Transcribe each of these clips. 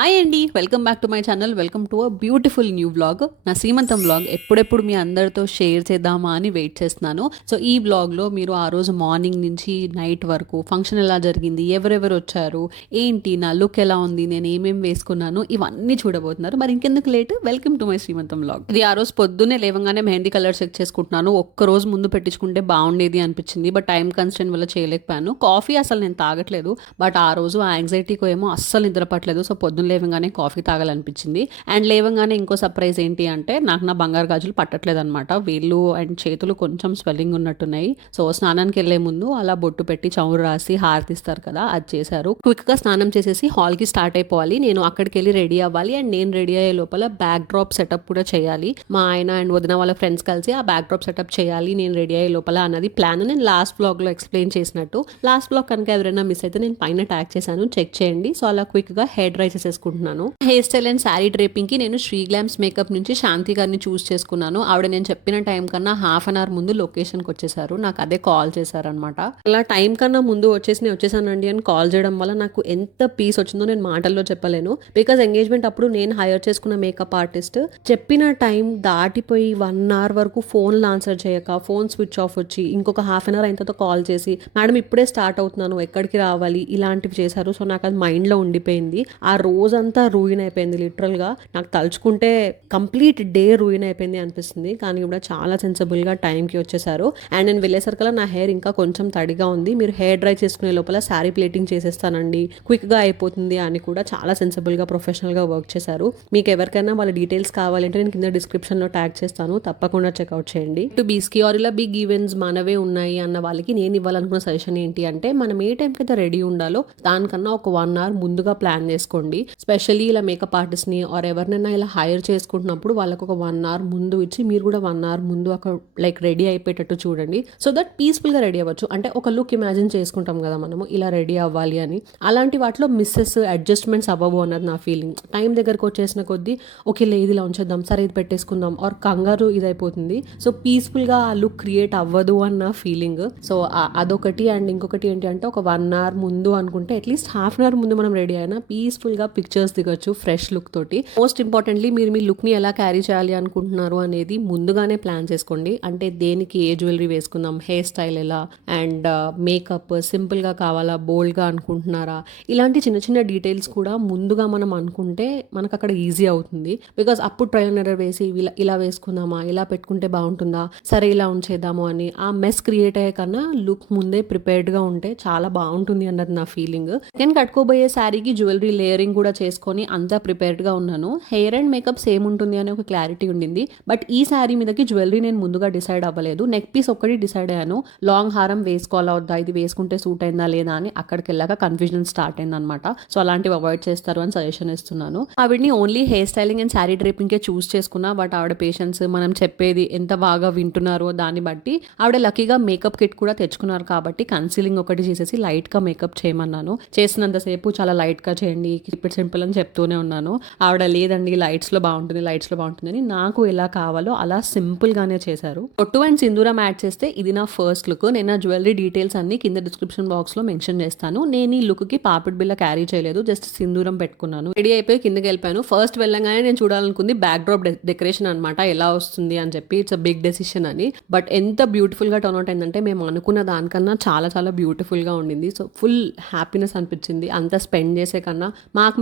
Hi అండి, welcome back to my channel. Welcome to a beautiful new vlog. నా సీమంతం vlog ఎప్పుడెప్పుడు మీ అందరితో షేర్ చేద్దామా అని వెయిట్ చేస్తున్నాను. సో ఈ వ్లాగ్లో మీరు ఆ రోజు మార్నింగ్ నుంచి నైట్ వరకు ఫంక్షన్ ఎలా జరిగింది, ఎవరెవరు వచ్చారు, ఏంటి నా లుక్ ఎలా ఉంది, నేను ఏమేమి వేసుకున్నాను, ఇవన్నీ చూడబోతున్నారు. మరి ఇంకెందుకు లేట్, వెల్కమ్ టు మై శ్రీమంతం వ్లాగ్. ఇది ఆ రోజు పొద్దున్నే లేవగానే మెహందీ కలర్ చెక్ చేసుకుంటున్నాను. ఒక్క రోజు ముందు పెట్టించుకుంటే బాగుండేది అనిపించింది, బట్ టైం కన్స్టెంట్ వల్ల చేయలేకపోయాను. కాఫీ అసలు నేను తాగట్లేదు, బట్ ఆ రోజు ఆ యాంగ్జైటీకో ఏమో అస్సలు నిద్ర పట్టలేదు. సో పొద్దున్న లేవగానే కాఫీ తాగాలనిపించింది. అండ్ లేవగానే ఇంకో సర్ప్రైజ్ ఏంటి అంటే, నాకు నా బంగారు గాజులు పట్టట్లేదు అనమాట. వేళ్ళు అండ్ చేతులు కొంచెం స్వెల్లింగ్ ఉన్నట్టున్నాయి. సో స్నానానికి వెళ్లే ముందు అలా బొట్టు పెట్టి చౌరు రాసి హారతిస్తారు కదా, అది చేశారు. క్విక్ గా స్నానం చేసేసి హాల్ కి స్టార్ట్ అయిపోవాలి. నేను అక్కడికి వెళ్ళి రెడీ అవ్వాలి. అండ్ నేను రెడీ అయ్యే లోపల బ్యాక్ డ్రాప్ సెటప్ కూడా చేయాలి. మా ఆయన అండ్ వదిన వాళ్ళ ఫ్రెండ్స్ కలిసి ఆ బ్యాక్ డ్రాప్ సెటప్ చేయాలి నేను రెడీ అయ్యే లోపల అన్నది ప్లాన్. నేను లాస్ట్ బ్లాగ్ లో ఎక్స్ప్లెయిన్ చేసినట్టు. లాస్ట్ బ్లాగ్ కనుక ఎవరైనా మిస్ అయితే నేను పైన ట్యాగ్ చేశాను, చెక్ చేయండి. సో అలా క్విక్ గా హెయిర్ డ్రై చేసేసుకుంటున్నాను. Hair style and sari draping కి నేను శ్రీ గ్లామ్స్ మేకప్ నుంచి శాంతి గారిని చూస్ చేసుకున్నాను. ఆవిడ నేను చెప్పిన టైం కన్నా హాఫ్ అన్ అవర్ ముందు లొకేషన్ కి వచ్చేసారు. నాకు అదే కాల్ చేశారనమాట. అలా టైం కన్నా ముందు నేను వచ్చేసానండి అని కాల్ చేయడం వల్ల నాకు ఎంత పీస్ వచ్చిందో నేను మాటల్లో చెప్పలేను. బికాజ్ ఎంగేజ్మెంట్ అప్పుడు నేను హైర్ చేసుకున్న మేకప్ ఆర్టిస్ట్ చెప్పిన టైం దాటిపోయి 1 అవర్ వరకు ఫోన్లు ఆన్సర్ చేయక, ఫోన్ స్విచ్ ఆఫ్ వచ్చి ఇంకొక హాఫ్ అన్ అవర్ అయిన తర్వాత కాల్ చేసి, మేడం ఇప్పుడే స్టార్ట్ అవుతున్నాను, ఎక్కడికి రావాలి, ఇలాంటివి చేశారు. సో నాకు అది మైండ్ లో ఉండిపోయింది. ఆ రోజంతా రూయిన్ అయిపోయింది లిటరల్ గా. నాకు తలుచుకుంటే కంప్లీట్ డే రూయిన్ అయిపోయింది అనిపిస్తుంది. కానీ కూడా చాలా సెన్సిబుల్ గా టైం కి వచ్చేసారు. అండ్ నేను వెళ్ళేసరికల్లా నా హెయిర్ ఇంకా కొంచెం తడిగా ఉంది. మీరు హెయిర్ డ్రై చేసుకునే లోపల శారీ ప్లేటింగ్ చేసేస్తానండి, క్విక్ గా అయిపోతుంది అని కూడా చాలా సెన్సిబుల్ గా ప్రొఫెషనల్ గా వర్క్ చేశారు. మీకు ఎవరికైనా వాళ్ళ డీటెయిల్స్ కావాలంటే నేను కింద డిస్క్రిప్షన్ లో ట్యాగ్ చేస్తాను, తప్పకుండా చెక్అవుట్ చేయండి. టు బీస్కి ఆర్ ఇలా బిగ్ ఈవెంట్స్ మనవే ఉన్నాయి అన్న వాళ్ళకి నేను ఇవ్వాలనుకున్న సజెషన్ ఏంటి అంటే, మనం ఏ టైంకి అయితే రెడీ ఉండాలో దానికన్నా ఒక 1 అవర్ ముందుగా ప్లాన్ చేసుకోండి. స్పెషల్లీ ఇలా మేకప్ ఆర్టిస్ట్ ని ఆర్ ఎవరినైనా ఇలా హైర్ చేసుకుంటున్నప్పుడు వాళ్ళకి ఒక 1 అవర్ ముందు ఇచ్చి, మీరు కూడా 1 అవర్ ముందు అక్కడ లైక్ రెడీ అయిపోయేటట్టు చూడండి. సో దట్ పీస్ఫుల్ గా రెడీ అవ్వచ్చు. అంటే ఒక లుక్ ఇమాజిన్ చేసుకుంటాం కదా మనము, ఇలా రెడీ అవ్వాలి అని. అలాంటి వాటిలో మిస్సెస్ అడ్జస్ట్మెంట్స్ అవ్వవు అన్నది నా ఫీలింగ్. టైం దగ్గరకు వచ్చేసిన కొద్దీ ఓకే లేదు ఇలా ఉంచేద్దాం, సరే ఇది పెట్టేసుకుందాం, ఆర్ కంగారు ఇదైపోతుంది. సో పీస్ఫుల్ గా ఆ లుక్ క్రియేట్ అవ్వదు అన్న ఫీలింగ్. సో అదొకటి. అండ్ ఇంకొకటి ఏంటి అంటే, ఒక 1 అవర్ ముందు అనుకుంటే అట్లీస్ట్ హాఫ్ అన్ అవర్ ముందు మనం రెడీ అయినా పీస్ఫుల్ గా పిక్చర్స్ దిగొచ్చు ఫ్రెష్ లుక్ తోటి. మోస్ట్ ఇంపార్టెంట్లీ మీరు మీ లుక్ ని ఎలా క్యారీ చేయాలి అనుకుంటున్నారు అనేది ముందుగానే ప్లాన్ చేసుకోండి. అంటే దేనికి ఏ జ్యువెలరీ వేసుకుందాం, హెయిర్ స్టైల్ ఎలా, అండ్ మేకప్ సింపుల్ గా కావాలా, బోల్డ్ గా అనుకుంటున్నారా, ఇలాంటి చిన్న చిన్న డీటెయిల్స్ కూడా ముందుగా మనం అనుకుంటే మనకు అక్కడ ఈజీ అవుతుంది. బికాస్ అప్పుడు ట్రయల్ అండ్ ఎర్రర్ వేసి ఇలా వేసుకుందామా, ఇలా పెట్టుకుంటే బాగుంటుందా, సరే ఇలా ఉంచేద్దాము అని ఆ మెస్ క్రియేట్ అయ్యే కన్నా లుక్ ముందే ప్రిపేర్డ్ గా ఉంటే చాలా బాగుంటుంది అన్నది నా ఫీలింగ్. నేను కట్టుకోబోయే శారీకి జ్యువెలరీ లేయరింగ్ కూడా చేసుకొని అంతా ప్రిపేర్డ్ గా ఉన్నాను. హెయిర్ అండ్ మేకప్ సేమ్ ఉంటుంది అని ఒక క్లారిటీ ఉండింది. బట్ ఈ శారీ మీదకి జ్యువెలరీ నేను ముందుగా డిసైడ్ అవ్వలేదు. నెక్ పీస్ ఒక్కటి డిసైడ్ అయ్యాను. లాంగ్ హారం వేసుకోవాలా వద్దా, ఇది వేసుకుంటే సూట్ అయిందా లేదా అని అక్కడికి వెళ్ళాక కన్ఫ్యూజన్ స్టార్ట్ అయింది అనమాట. సో అలాంటివి అవాయిడ్ చేస్తారు అని సజెషన్ ఇస్తున్నాను. ఆవిడ్ని only hair styling and sari draping కే చూస్ చేసుకున్నా. బట్ ఆవిడ పేషెన్స్, మనం చెప్పేది ఎంత బాగా వింటున్నారో దాన్ని బట్టి ఆవిడ లక్కీగా మేకప్ కిట్ కూడా తెచ్చుకున్నారు కాబట్టి కన్సీలింగ్ ఒకటి చేసేసి లైట్ గా మేకప్ చేయమన్నాను. చేసినంతసేపు చాలా లైట్ గా చేయండి, కీప్ ఇట్ సింపుల్ అని చెప్తూనే ఉన్నాను. ఆవిడ లేదండి లైట్స్ లో బాగుంటుంది, లైట్స్ లో బాగుంటుంది అని నాకు ఎలా కావాలో అలా సింపుల్ గానే చేశారు. పొట్టు అండ్ సింధూరం యాడ్ చేస్తే ఇది నా ఫస్ట్ లుక్. నేను నా జ్యువెలరీ డీటెయిల్స్ అన్ని కింద డిస్క్రిప్షన్ బాక్స్ లో మెన్షన్ చేస్తాను. నేను ఈ లుక్ కి పాపిడ్ బిల్ల క్యారీ చేయలేదు, జస్ట్ సింధూరం పెట్టుకున్నాను. రెడీ అయిపోయి కిందకి వెళ్ళిపోయాను. ఫస్ట్ వెళ్ళగానే నేను చూడాలనుకుంది బ్యాక్ డ్రాప్ డెకరేషన్ అనమాట, ఎలా వస్తుంది అని చెప్పి. ఇట్స్ అ బిగ్ డెసిషన్ అని. బట్ ఎంత బ్యూటిఫుల్ గా టర్న్ అవుట్ అయిందంటే, మేము అనుకున్న దానికన్నా చాలా చాలా బ్యూటిఫుల్ గా ఉండింది. సో ఫుల్ హ్యాపీనెస్ అనిపించింది అంత స్పెండ్ చేసే కన్నా.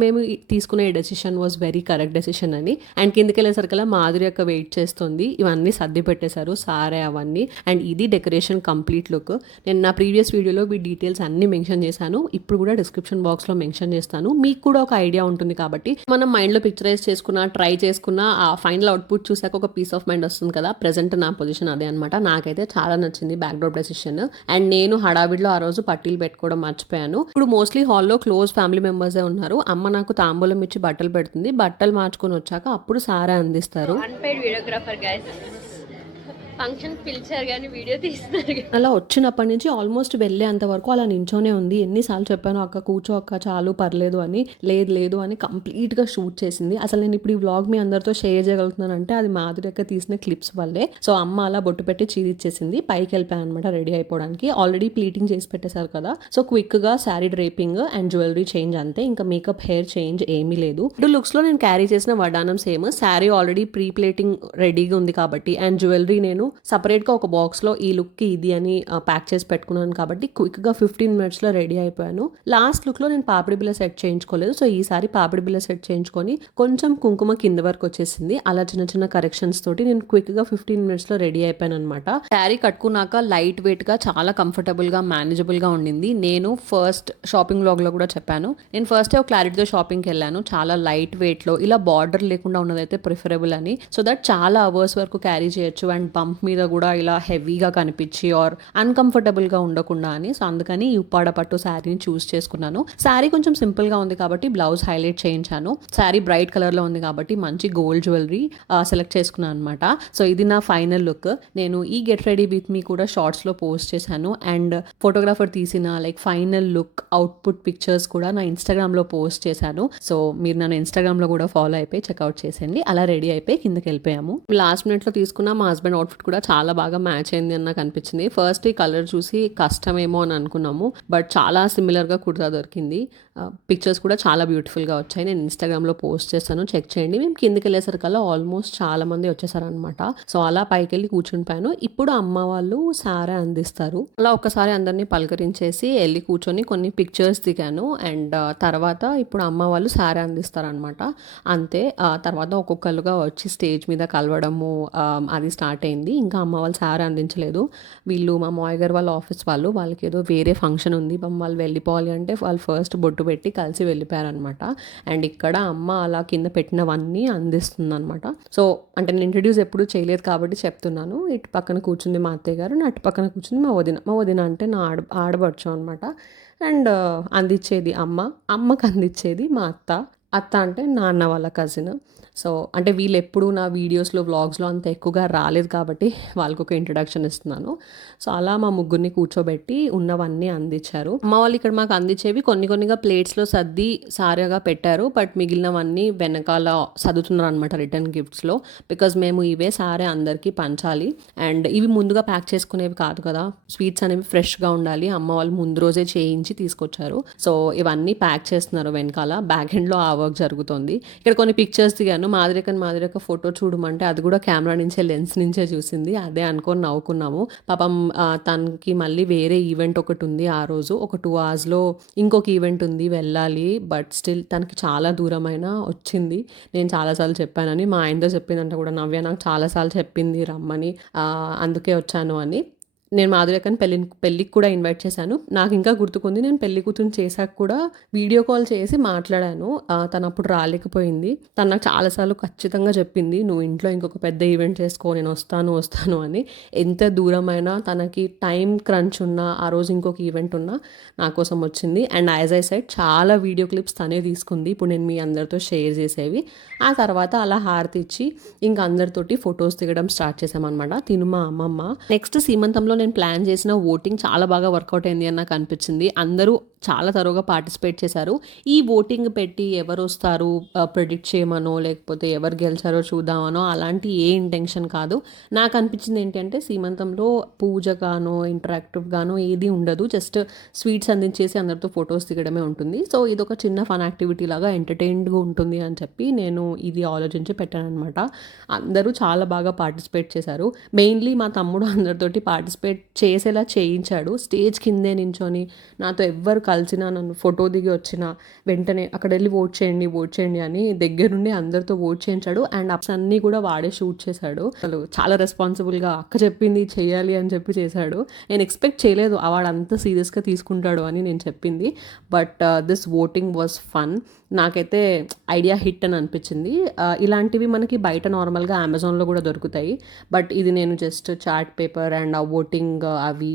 మేము తీసుకునే decision was very correct decision అని. అండ్ కిందకి వెళ్ళేసరికల్లా మాధురి యొక్క వెయిట్ చేస్తుంది. ఇవన్నీ సర్ది పెట్టేశారు, సారే అవన్నీ. అండ్ ఇది డెకరేషన్ కంప్లీట్ లుక్. నేను నా ప్రీవియస్ వీడియోలో ఈ డీటెయిల్స్ అన్ని మెన్షన్ చేశాను, ఇప్పుడు కూడా డిస్క్రిప్షన్ బాక్స్ లో మెన్షన్ చేస్తాను. మీకు కూడా ఒక ఐడియా ఉంటుంది కాబట్టి మనం మైండ్ లో పిక్చరైజ్ చేసుకున్నా, ట్రై చేసుకున్నా, ఆ ఫైనల్ అవుట్పుట్ చూసాక ఒక పీస్ ఆఫ్ మైండ్ వస్తుంది కదా. ప్రెసెంట్ నా పొజిషన్ అదే అనమాట. నాకైతే చాలా నచ్చింది బ్యాక్ డ్రాప్ డెసిషన్. అండ్ నేను హడావిడిలో ఆ రోజు పట్టీలు పెట్టుకోవడం మర్చిపోయాను. ఇప్పుడు మోస్ట్లీ హాల్లో క్లోజ్ ఫ్యామిలీ మెంబర్సే ఉన్నారు. అమ్మ నాకు తాంబూలం ఇచ్చి బట్టలు పెడుతుంది. బట్టలు మార్చుకొని వచ్చాక అప్పుడు సారా అందిస్తారు. ఫంక్షన్ పిలిచారు కానీ వీడియో తీస్తున్నారు. అలా వచ్చినప్పటి నుంచి ఆల్మోస్ట్ వెళ్ళేంత వరకు అలా నించోనే ఉంది. ఎన్నిసార్లు చెప్పాను అక్క కూర్చో అక్క చాలు పర్లేదు అని. లేదు లేదు అని కంప్లీట్గా షూట్ చేసింది. అసలు నేను ఇప్పుడు ఈ వ్లాగ్ మీ అందరితో షేర్ చేయగలుగుతున్నానంటే అది మాధురి అక్క తీసిన క్లిప్స్ వల్లే. సో అమ్మ అలా బొట్టు పెట్టి చీరిచ్చేసింది. పైకి వెళ్ళిపోయాను అనమాట రెడీ అయిపోవడానికి. ఆల్రెడీ ప్లీటింగ్ చేసి పెట్టేశారు కదా, సో క్విక్గా sari draping and jewellery change అంతే, ఇంకా మేకప్ హెయిర్ చేంజ్ ఏమీ లేదు. ఇప్పుడు లుక్స్లో నేను క్యారీ చేసిన వడ్డానం same, sari already pre plating రెడీగా ఉంది కాబట్టి అండ్ జ్యువెలరీ నేను సపరేట్గా ఒక బాక్స్లో ఈ లుక్కి ఇది అని ప్యాక్ చేసి పెట్టుకున్నాను కాబట్టి క్విక్గా 15 minutesలో రెడీ అయిపోయాను. లాస్ట్ లుక్లో నేను పాపిడి బిల్ల సెట్ చేయించుకోలేదు. సో ఈసారి పాపిడి బిల్ల సెట్ చేయించుకొని కొంచెం కుంకుమ కింద వరకు వచ్చేసింది. అలా చిన్న చిన్న కరెక్షన్స్ తోటి నేను క్విక్గా 15 minutesలో రెడీ అయిపోయాను అనమాట. శారీ కట్టుకున్నాక లైట్ వెయిట్గా చాలా కంఫర్టబుల్గా మేనేజబుల్గా ఉండింది. నేను ఫస్ట్ షాపింగ్ వ్లాగ్లో కూడా చెప్పాను, నేను ఫస్ట్ ఒక క్లారిటీతో షాపింగ్కి వెళ్ళాను. చాలా లైట్ వెయిట్లో ఇలా బార్డర్ లేకుండా ఉన్నదైతే ప్రిఫరబుల్ అని, సో దట్ చాలా అవర్స్ వరకు క్యారీ చేయొచ్చు అండ్ బంప్ మీద కూడా ఇలా హెవీగా కనిపించి ఆర్ అన్కంఫర్టబుల్గా ఉండకుండా అని. సో అందుకని ఈ ఉప్పాడ పట్టు శారీని చూస్ చేసుకున్నాను. శారీ కొంచెం సింపుల్గా ఉంది కాబట్టి బ్లౌజ్ హైలైట్ చేయించాను. శారీ బ్రైట్ కలర్లో ఉంది కాబట్టి మంచి గోల్డ్ జ్యువెలరీ సెలెక్ట్ చేసుకున్నాను అనమాట. సో ఇది నా ఫైనల్ లుక్. నేను ఈ గెట్ రెడీ విత్ మీ కూడా షార్ట్స్లో పోస్ట్ చేశాను అండ్ ఫోటోగ్రాఫర్ తీసిన like final look output pictures కూడా నా ఇన్స్టాగ్రామ్లో పోస్ట్ చేశాను. సో మీరు నన్ను ఇన్స్టాగ్రామ్లో కూడా ఫాలో అయిపోయి చెక్అవుట్ చేసేయండి. అలా రెడీ అయిపోయి కిందకి వెళ్ళిపోయాము. లాస్ట్ మినిట్లో తీసుకున్న మా హస్బెండ్ అవుట్ఫిట్ కూడా చాలా బాగా మ్యాచ్ అయింది అని నాకు అనిపించింది. ఫస్ట్ ఈ కలర్ చూసి కష్టమేమో అని అనుకున్నాము, బట్ చాలా సిమిలర్గా కుర్తా దొరికింది. పిక్చర్స్ కూడా చాలా బ్యూటిఫుల్గా వచ్చాయి. నేను ఇన్స్టాగ్రామ్లో పోస్ట్ చేస్తాను, చెక్ చేయండి. మేము కిందకి వెళ్ళేసరికల్లా ఆల్మోస్ట్ చాలా మంది వచ్చేసారనమాట. సో అలా పైకి వెళ్ళి కూర్చునిపోయాను. ఇప్పుడు అమ్మ వాళ్ళు సారీ అందిస్తారు. అలా ఒక్కసారి అందరినీ పలకరించేసి వెళ్ళి కూర్చొని కొన్ని పిక్చర్స్ దిగాను అండ్ తర్వాత ఇప్పుడు అమ్మ వాళ్ళు సారీ అందిస్తారనమాట. అంతే. తర్వాత ఒక్కొక్కరుగా వచ్చి స్టేజ్ మీద కలవడము అది స్టార్ట్ అయింది. ఇంకా అమ్మ వాళ్ళు సారీ అందించలేదు. వీళ్ళు మా మావయ్య గారు వాళ్ళ ఆఫీస్ వాళ్ళకి ఏదో వేరే ఫంక్షన్ ఉంది, వాళ్ళు వెళ్ళిపోవాలి అంటే వాళ్ళు ఫస్ట్ బొట్టు పెట్టి కలిసి వెళ్ళిపోయారనమాట. అండ్ ఇక్కడ అమ్మ అలా కింద పెట్టినవన్నీ అందిస్తుంది అనమాట. సో అంటే నేను ఇంట్రడ్యూస్ ఎప్పుడు చేయలేదు కాబట్టి చెప్తున్నాను. ఇటు పక్కన కూర్చుంది మా అత్తయ్య గారు, అటు పక్కన కూర్చుంది మా వదిన. మా వదిన అంటే నా ఆడబడుచు అనమాట. అండ్ అందించేది అమ్మకి అందించేది మా అత్త అంటే నాన్న వాళ్ళ కజిన్. సో అంటే వీళ్ళు ఎప్పుడు నా వీడియోస్లో వ్లాగ్స్లో అంత ఎక్కువగా రాలేదు కాబట్టి వాళ్ళకు ఒక ఇంట్రడక్షన్ ఇస్తున్నాను. సో అలా మా ముగ్గురిని కూర్చోబెట్టి ఉన్నవన్నీ అందించారు. అమ్మ వాళ్ళు ఇక్కడ మాకు అందించేవి కొన్నిగా ప్లేట్స్లో సర్ది సారిగా పెట్టారు, బట్ మిగిలినవన్నీ వెనకాల సర్దుతున్నారు అనమాట రిటర్న్ గిఫ్ట్స్లో. బికాజ్ మేము ఇవే సారే అందరికీ పంచాలి అండ్ ఇవి ముందుగా ప్యాక్ చేసుకునేవి కాదు కదా, స్వీట్స్ అనేవి ఫ్రెష్గా ఉండాలి. అమ్మ వాళ్ళు ముందు రోజే చేయించి తీసుకొచ్చారు. సో ఇవన్నీ ప్యాక్ చేస్తున్నారు వెనకాల. బ్యాక్ ఎండ్లో ఆ వర్క్ జరుగుతుంది. ఇక్కడ కొన్ని పిక్చర్స్ దిగాను. మాదిరిక ఫోటో చూడమంటే అది కూడా కెమెరా నుంచే లెన్స్ నుంచే చూసింది. అదే అనుకొని నవ్వుకున్నాము. పాపం తనకి మళ్ళీ వేరే ఈవెంట్ ఒకటి ఉంది ఆ రోజు. ఒక 2 hours ఇంకొక ఈవెంట్ ఉంది, వెళ్ళాలి. బట్ స్టిల్ తనకి చాలా దూరమైన వచ్చింది. నేను చాలాసార్లు చెప్పానని మా ఆయనతో చెప్పిందంట కూడా, నవ్య నాకు చాలాసార్లు చెప్పింది రమ్మని, అందుకే వచ్చాను అని. నేను మాధురికని పెళ్ళికి కూడా ఇన్వైట్ చేశాను. నాకు ఇంకా గుర్తుకుంది, నేను పెళ్లి కూతురు చేశాక కూడా వీడియో కాల్ చేసి మాట్లాడాను. తను అప్పుడు రాలేకపోయింది. తను నాకు చాలాసార్లు ఖచ్చితంగా చెప్పింది, నువ్వు ఇంట్లో ఇంకొక పెద్ద ఈవెంట్ చేసుకో, నేను వస్తాను అని. ఎంత దూరమైనా తనకి టైం క్రంచ్ ఉన్నా, ఆ రోజు ఇంకొక ఈవెంట్ ఉన్నా నా కోసం వచ్చింది. అండ్ యాజ్ ఐ సైడ్ చాలా వీడియో క్లిప్స్ తనే తీసుకుంది, ఇప్పుడు నేను మీ అందరితో షేర్ చేసేవి. ఆ తర్వాత అలా హారతి ఇచ్చి ఇంకా అందరితోటి ఫొటోస్ దిగడం స్టార్ట్ చేసామన్నమాట. తిను మా అమ్మమ్మ. నెక్స్ట్ సీమంతంలో నేను ప్లాన్ చేసిన ఓటింగ్ చాలా బాగా వర్కౌట్ అయింది అని నాకు అనిపించింది. అందరూ చాలా తరువుగా పార్టిసిపేట్ చేశారు. ఈ ఓటింగ్ పెట్టి ఎవరు వస్తారు ప్రెడిక్ట్ చేయమనో లేకపోతే ఎవరు గెలిచారో చూద్దామనో అలాంటి ఏ ఇంటెన్షన్ కాదు. నాకు అనిపించింది ఏంటంటే సీమంతంలో పూజగానో ఇంటరాక్టివ్గానో ఏది ఉండదు, జస్ట్ స్వీట్స్ అందించేసి అందరితో ఫొటోస్ దిగడమే ఉంటుంది. సో ఇది ఒక చిన్న ఫన్ యాక్టివిటీ లాగా ఎంటర్టైన్డ్గా ఉంటుంది అని చెప్పి నేను ఇది ఆలోచించి పెట్టాను అనమాట. అందరూ చాలా బాగా పార్టిసిపేట్ చేశారు. మెయిన్లీ మా తమ్ముడు అందరితోటి పార్టిసిపేట్ చేసేలా చేయించాడు. స్టేజ్ కిందే నించొని నాతో ఎవ్వరు కలిసినా, నన్ను ఫోటో దిగి వచ్చిన వెంటనే అక్కడ వెళ్ళి ఓట్ చేయండి అని దగ్గరుండి అందరితో ఓట్ చేయించాడు. అండ్ అప్స్ అన్నీ కూడా వాడే షూట్ చేశాడు. అసలు చాలా రెస్పాన్సిబుల్గా అక్క చెప్పింది చేయాలి అని చెప్పి చేశాడు. నేను ఎక్స్పెక్ట్ చేయలేదు వాడు అంత సీరియస్గా తీసుకుంటాడు అని నేను చెప్పింది. But this voting was fun. నాకైతే ఐడియా హిట్ అని అనిపించింది. ఇలాంటివి మనకి బయట నార్మల్గా అమెజాన్లో కూడా దొరుకుతాయి. బట్ ఇది నేను జస్ట్ చార్ట్ పేపర్ అండ్ ఆ ఓటింగ్ అవి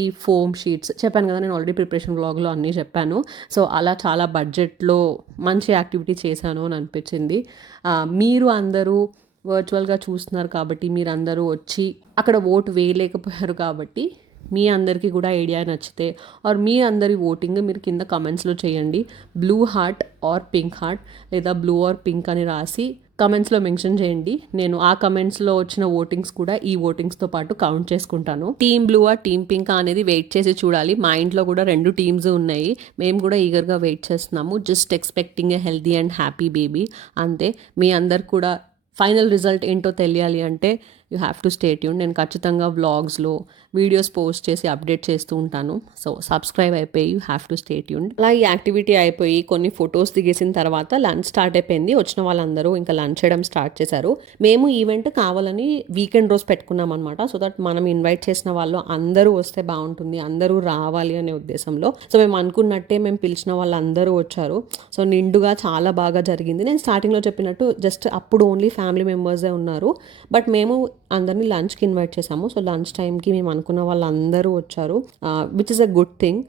ఈ ఫోమ్ షీట్స్ చెప్పాను కదా, నేను ఆల్రెడీ ప్రిపరేషన్ వ్లాగ్లో అన్నీ చెప్పాను. సో అలా చాలా బడ్జెట్లో మంచి యాక్టివిటీ చేశాను అని అనిపించింది. మీరు అందరూ వర్చువల్గా చూస్తున్నారు కాబట్టి మీరందరూ వచ్చి అక్కడ ఓటు వేయలేకపోయారు కాబట్టి మీ అందరికీ కూడా ఐడియా నచ్చితే ఆర్ మీ అందరి ఓటింగ్ మీరు కింద కమెంట్స్లో చేయండి. Blue heart or pink heart లేదా బ్లూ ఆర్ పింక్ అని రాసి కమెంట్స్లో మెన్షన్ చేయండి. నేను ఆ కమెంట్స్లో వచ్చిన ఓటింగ్స్ కూడా ఈ ఓటింగ్స్తో పాటు కౌంట్ చేసుకుంటాను. టీమ్ బ్లూ ఆ టీమ్ పింక్ అనేది వెయిట్ చేసి చూడాలి. మా ఇంట్లో కూడా 2 టీమ్స్ ఉన్నాయి. మేము కూడా ఈగర్గా వెయిట్ చేస్తున్నాము. Just expecting a healthy and happy baby అంతే. మీ అందరు కూడా ఫైనల్ రిజల్ట్ ఏంటో తెలియాలి అంటే you have to stay tune. నేను ఖచ్చితంగా వ్లాగ్స్లో వీడియోస్ పోస్ట్ చేసి అప్డేట్ చేస్తూ ఉంటాను. సో సబ్స్క్రైబ్ అయిపోయి you have to stay tune. అలా ఈ యాక్టివిటీ అయిపోయి కొన్ని ఫొటోస్ దిగేసిన తర్వాత లంచ్ స్టార్ట్ అయిపోయింది. వచ్చిన వాళ్ళందరూ ఇంకా లంచ్ చేయడం స్టార్ట్ చేశారు. మేము ఈవెంట్ కావాలని వీకెండ్ రోజు పెట్టుకున్నాం అనమాట. సో దట్ మనం ఇన్వైట్ చేసిన వాళ్ళు అందరూ వస్తే బాగుంటుంది, అందరూ రావాలి అనే ఉద్దేశంలో. సో మేము అనుకున్నట్టే మేము పిలిచిన వాళ్ళందరూ వచ్చారు. సో నిండుగా చాలా బాగా జరిగింది. నేను స్టార్టింగ్లో చెప్పినట్టు జస్ట్ అప్పుడు ఓన్లీ ఫ్యామిలీ మెంబర్సే ఉన్నారు. బట్ మేము అందరినీ లంచ్కి ఇన్వైట్ చేసాము. సో లంచ్ టైంకి మేము అనుకున్న వాళ్ళందరూ వచ్చారు, which is a good thing.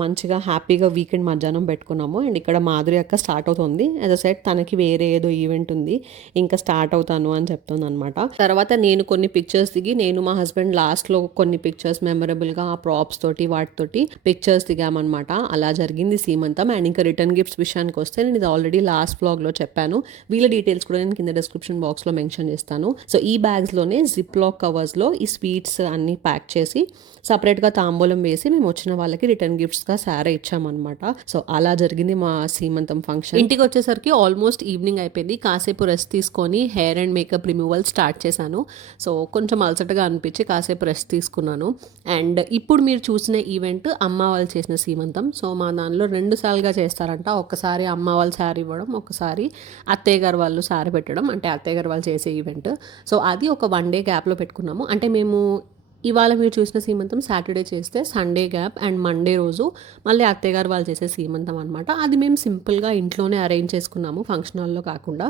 మంచిగా హ్యాపీగా వీకెండ్ మధ్యాహ్నం పెట్టుకున్నాము. అండ్ ఇక్కడ మాధురి అక్క స్టార్ట్ అవుతుంది. యాజ్ అ సెట్ తనకి వేరే ఏదో ఈవెంట్ ఉంది, ఇంకా స్టార్ట్ అవుతాను అని చెప్తుంది అనమాట. తర్వాత నేను కొన్ని పిక్చర్స్ దిగి, నేను మా హస్బెండ్ లాస్ట్లో కొన్ని పిక్చర్స్ మెమరబుల్గా ఆ ప్రాప్స్ తోటి వాటితోటి పిక్చర్స్ దిగామన్నమాట. అలా జరిగింది సీమంతం. అండ్ ఇంకా రిటర్న్ గిఫ్ట్స్ విషయానికి వస్తే నేను ఇది ఆల్రెడీ లాస్ట్ బ్లాగ్లో చెప్పాను. వీళ్ళ డీటెయిల్స్ కూడా నేను కింద డిస్క్రిప్షన్ బాక్స్లో మెన్షన్ చేస్తాను. సో ఈ బ్యాగ్స్లోనే జిప్ లాక్ కవర్స్లో ఈ స్వీట్స్ అన్నీ ప్యాక్ చేసి సపరేట్గా తాంబూలం వేసి మేము వచ్చిన వాళ్ళకి రిటర్న్ గిఫ్ట్స్గా శారీ ఇచ్చామన్నమాట. సో అలా జరిగింది మా సీమంతం ఫంక్షన్. ఇంటికి వచ్చేసరికి ఆల్మోస్ట్ ఈవినింగ్ అయిపోయింది. కాసేపు రెస్ట్ తీసుకొని hair and makeup removal start చేశాను. సో కొంచెం అలసటగా అనిపించి కాసేపు రెస్ట్ తీసుకున్నాను. అండ్ ఇప్పుడు మీరు చూసిన ఈవెంట్ అమ్మ వాళ్ళు చేసిన సీమంతం. సో మా దానిలో 2 సార్లుగా చేస్తారంట. ఒకసారి అమ్మ వాళ్ళు శారీ ఇవ్వడం, ఒకసారి అత్తయ్య గారు వాళ్ళు శారీ పెట్టడం, అంటే అత్తయ్య గారు వాళ్ళు చేసే ఈవెంట్. సో అది ఒక 1 డే గ్యాప్లో పెట్టుకున్నాము. అంటే మేము ఇవాళ మీరు చూసిన సీమంతం సాటర్డే చేస్తే సండే గ్యాప్ అండ్ మండే రోజు మళ్ళీ అత్తయ్య గారు వాళ్ళు చేసే సీమంతం అనమాట. అది మేము సింపుల్గా ఇంట్లోనే అరేంజ్ చేసుకున్నాము, ఫంక్షన్ హాల్లో కాకుండా.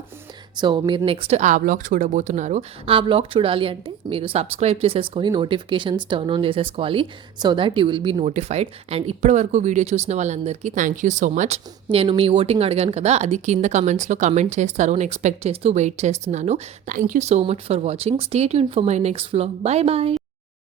సో మీరు నెక్స్ట్ ఆ బ్లాగ్ చూడబోతున్నారు. ఆ బ్లాగ్ చూడాలి అంటే మీరు సబ్స్క్రైబ్ చేసేసుకొని నోటిఫికేషన్స్ టర్న్ ఆన్ చేసేసుకోవాలి. So that you will be notified. And ఇప్పటి వరకు వీడియో చూసిన వాళ్ళందరికీ థ్యాంక్ యూ సో మచ్. నేను మీ ఓటింగ్ అడిగాను కదా, అది కింద కమెంట్స్లో కమెంట్ చేస్తారు అని ఎక్స్పెక్ట్ చేస్తూ వెయిట్ చేస్తున్నాను. Thank you so much for watching. Stay tune for my next vlog. Bye bye.